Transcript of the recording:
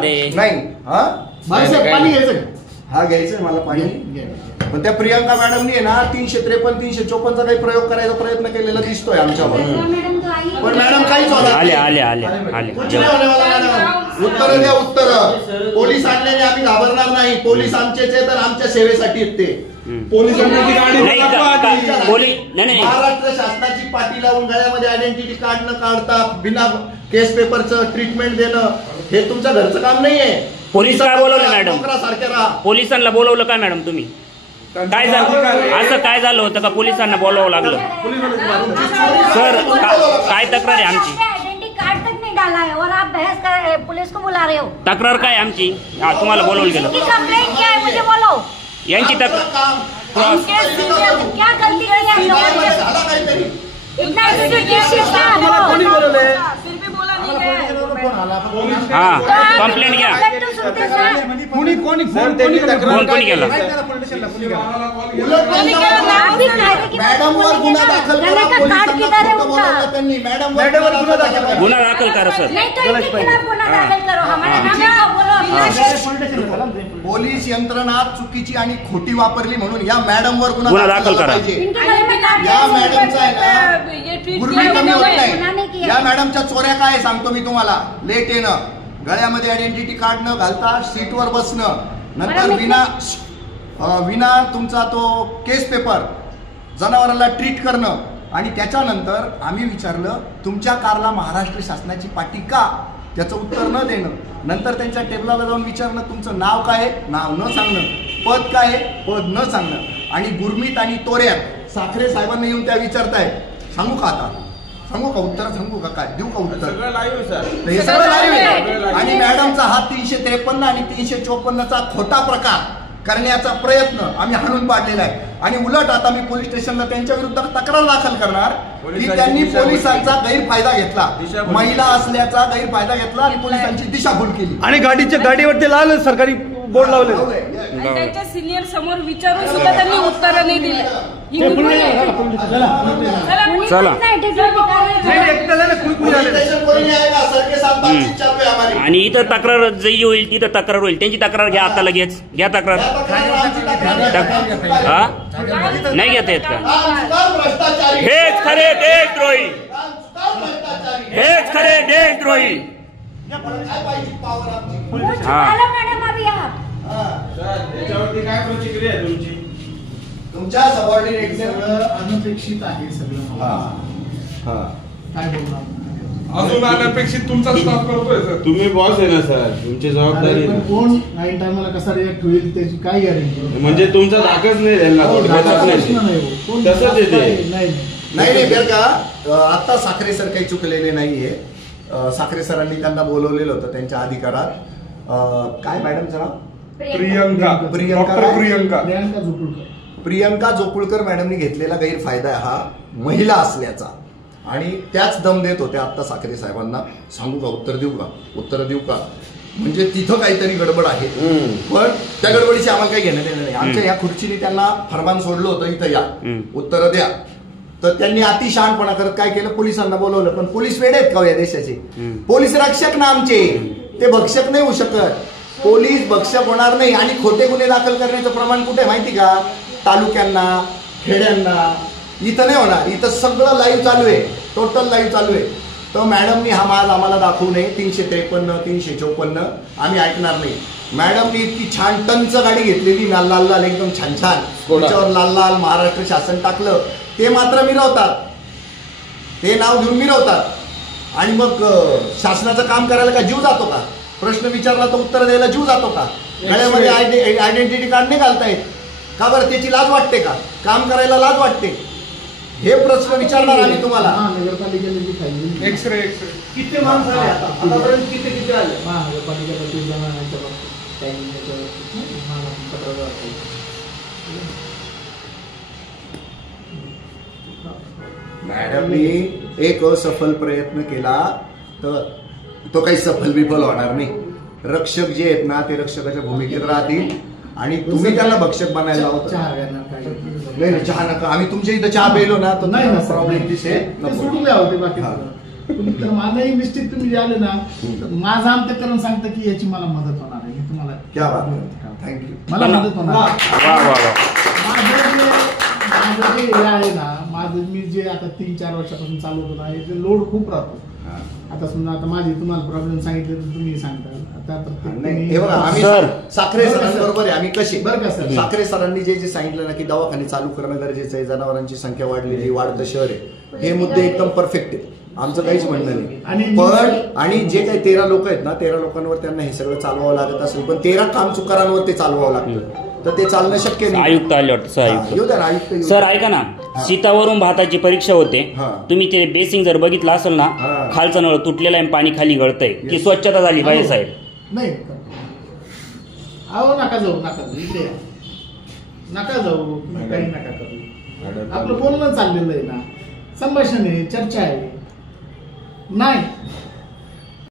मध्ये नाही हा पाणी घ्यायचं हा घ्यायचं मला पाणी. पण त्या प्रियंका मॅडमनी आहे ना 353 354चा काही प्रयोग करायचा प्रयत्न केलेला दिसतोय आमच्यावर. पण मॅडम काहीच होणार आले आले आले आले उत्तर द्या उत्तर. पोलीस आणल्याने आम्ही घाबरणार नाही. पोलीस आमचेच आहे तर आमच्या सेवेसाठी आहेत ते. महाराष्ट्र शासनाची पाठी लावून गळ्यामध्ये आयडेंटिटी कार्ड न काढता बिना केस पेपरचं ट्रीटमेंट देणं हे तुमचं घरचं काम नाहीये. पोलीस काय बोलवलं मॅडम? सारखे राहा. पोलिसांना बोलवलं काय मॅडम तुम्ही? काय झालं असं? काय झालं होतं का पोलिसांना बोलावं लागलं? सर काय तक्रार आहे आमची? डाला है और आप बहस कर रहे हैं, पुलिस को बुला रहे हो. तक्रार काय आमची? तुम्हाला बोलवलं गेलं. कंप्लेंट क्या है मुझे बोलो. यांची तक्रार क्या गलती की है इतना कंप्लेंट घ्या. कोणी केला? गुन्हा दाखल करा सर. पोलीस यंत्रणा चुकीची आणि खोटी वापरली म्हणून या मॅडमवर गुन्हा दाखल करा. या मॅडमचा आहे ना गुरमी कमी होत नाही. या मॅडमच्या चोऱ्या काय सांगतो मी तुम्हाला. लेट येणं, गळ्यामध्ये आयडेंटिटी कार्ड न घालता सीटवर बसणं, नंतर विना तुमचा तो केस पेपर, जनावराला ट्रीट करणं. आणि त्याच्यानंतर आम्ही विचारलं तुमच्या कारला महाराष्ट्र शासनाची पाटी का, त्याचं उत्तर न देणं. नंतर त्यांच्या टेबलाला जाऊन विचारणं तुमचं नाव काय आहे, नाव न सांगणं, पद काय आहे, पद न सांगणं. आणि गुरमीत आणि तोऱ्यात साखरे साहेबांना येऊन त्या विचारताय. सांगू का आता? सांगू का उत्तर? सांगू का? काय देऊ का उत्तर? हे सगळं लाईव्ह आहे. आणि मॅडमचा हा 353 आणि 354चा खोटा प्रकार करण्याचा प्रयत्न आम्ही हाणून पाडलेला आहे. आणि उलट आता मी पोलीस स्टेशनला त्यांच्या विरुद्ध तक्रार दाखल करणार की त्यांनी पोलिसांचा गैरफायदा घेतला, महिला असल्याचा गैरफायदा घेतला आणि पोलिसांची दिशाभूल केली. आणि गाडीवरती लाल सरकारी बोर्ड लावले. त्यांच्या सिनियर समोर विचारून सुद्धा त्यांनी उत्तर नाही दिले. चला आणि इथं तक्रार जी होईल तिथं तक्रार होईल. त्यांची तक्रार घ्या आता लगेच. घ्या तक्रार. हा नाही घेता येत का? हेच खरे देशद्रोही, हेच खरे देशद्रोही. काय प्रतिक्रिया आहे तुमची? तुमच्या सबऑर्डिनेटने अनपेक्षित आहे सगळं. काय बोलणार? अजून अनपेक्षित तुमचा स्टाफ करतोय सर. तुम्ही बॉस आहे ना सर, तुमची जबाबदारी. कोण काही टायमाला कसा रिॲक्ट होईल त्याची काय गॅरंटी? म्हणजे तुमचा धाकच नाही त्यांना तसंच येते. नाही बरं का. आता साखरे सर काही चुकलेले नाहीये. साखरे सरांनी त्यांना बोलवलेलं होतं त्यांच्या अधिकारात. काय मॅडमचं नाव? प्रियंका जोपुळकर मॅडमनी घेतलेला गैरफायदा आहे हा महिला असल्याचा. आणि त्याच दम देत होत्या आता साखरे साहेबांना. सांगू का? उत्तर देऊ का? उत्तर देऊ का? म्हणजे तिथं काहीतरी गडबड आहे. पण त्या गडबडीची आम्हाला काही घेणं देणं नाही. आमच्या या खुर्चीने त्यांना फरमान सोडलं होतं इथं या उत्तर द्या. तर त्यांनी अतिशहाणपणा करत काय केलं, पोलिसांना बोलवलं. पण पोलीस वेडे आहेत का या देशाचे? पोलीस रक्षक ना आमचे, ते भक्षक नाही होऊ शकत. पोलीस भक्षक होणार नाही. आणि खोटे गुन्हे दाखल करण्याचं प्रमाण कुठे माहिती का? तालुक्यांना, खेड्यांना. इथं नाही होणार. इथं सगळं लाईव्ह चालू आहे, टोटल लाईव्ह चालू आहे. तर मॅडमनी हा माल आम्हाला दाखवू नये. 353 354 आम्ही ऐकणार नाही. मॅडमनी इतकी छान टंच गाडी घेतलेली, लाल लाल एकदम छान छान, त्याच्यावर लाल लाल महाराष्ट्र शासन टाकलं. ते मात्र मिरवतात, ते नाव घेऊन मिरवतात. आणि मग शासनाचं काम करायला का जीव जातो का? प्रश्न विचारला तर उत्तर द्यायला जीव जातो का? गळ्यामध्ये आयडेंटिटी कार्ड नाही घालता येत का बरं? त्याची लाज वाटते का? काम करायला लाज वाटते? हे प्रश्न विचारणार आम्ही तुम्हाला. एक्सरे किती माणसं आले आतापर्यंत? किती आले? महानगरपालिका 25 जणांच्या मॅडमनी एक असफल प्रयत्न केला तर तो काही सफल विफल होणार नाही. रक्षक जे आहेत ना ते रक्षकाच्या भूमिकेत राहतील. आणि तुम्ही त्यांना भक्षक बनायला लावता. नाही चहा नका. आम्ही तुमच्या इथं चहा पेलो ना तर नाही प्रॉब्लेम दिसेल. तर माझंही निश्चित तुम्ही जे आले ना तर माझं अंतःकरण सांगतं की याची मला मदत होणार आहे. हे तुम्हाला क्या बात थँक्यू. मला मदत होणार आहे. वा वा वा. माझं जे हे आहे ना, माझं मी जे आता 3-4 वर्षापासून चालू होतो ना, याचे लोड खूप राहतो. आता समजा आता माझी तुम्हाला प्रॉब्लेम सांगितले तर तुम्ही सांगता आता नाही हे बघा आम्ही साखरे सरांबरोबर आहे. आम्ही कसे बरं का सर, साखरे सरांनी जे सांगितलं ना की दवाखाने चालू करणं गरजेचं आहे, जनावरांची संख्या वाढलेली, वाढतं शहर आहे, हे मुद्दे एकदम परफेक्ट आहेत. आमचं काहीच म्हणणं नाही. पण आणि जे काही 13 लोक आहेत ना, 13 लोकांवर त्यांना हे सगळं चालवावं लागत असेल, पण 13 कामचुकारांवर ते चालवावं लागतं, तर ते चालणं शक्य नाही. आयुक्त आले वाटतं. सर आयुक्त येऊ द्या ना, आयुक्त येऊ सर द्या. ऐका ना, सीतावरून भाताची परीक्षा होते. हा. तुम्ही ते बेसिंग जर बघितलं असेल ना, हा. खालचा नळ तुटलेला आहे, पाणी खाली गळतंय, की स्वच्छता झाली पाहिजे साहेब. नाही अहो नका जाऊ इकडे या. नका जाऊ, तुम्ही काही नका करू. आपलं बोलणं चाललेलं आहे ना, संभाषण आहे, चर्चा आहे. नाही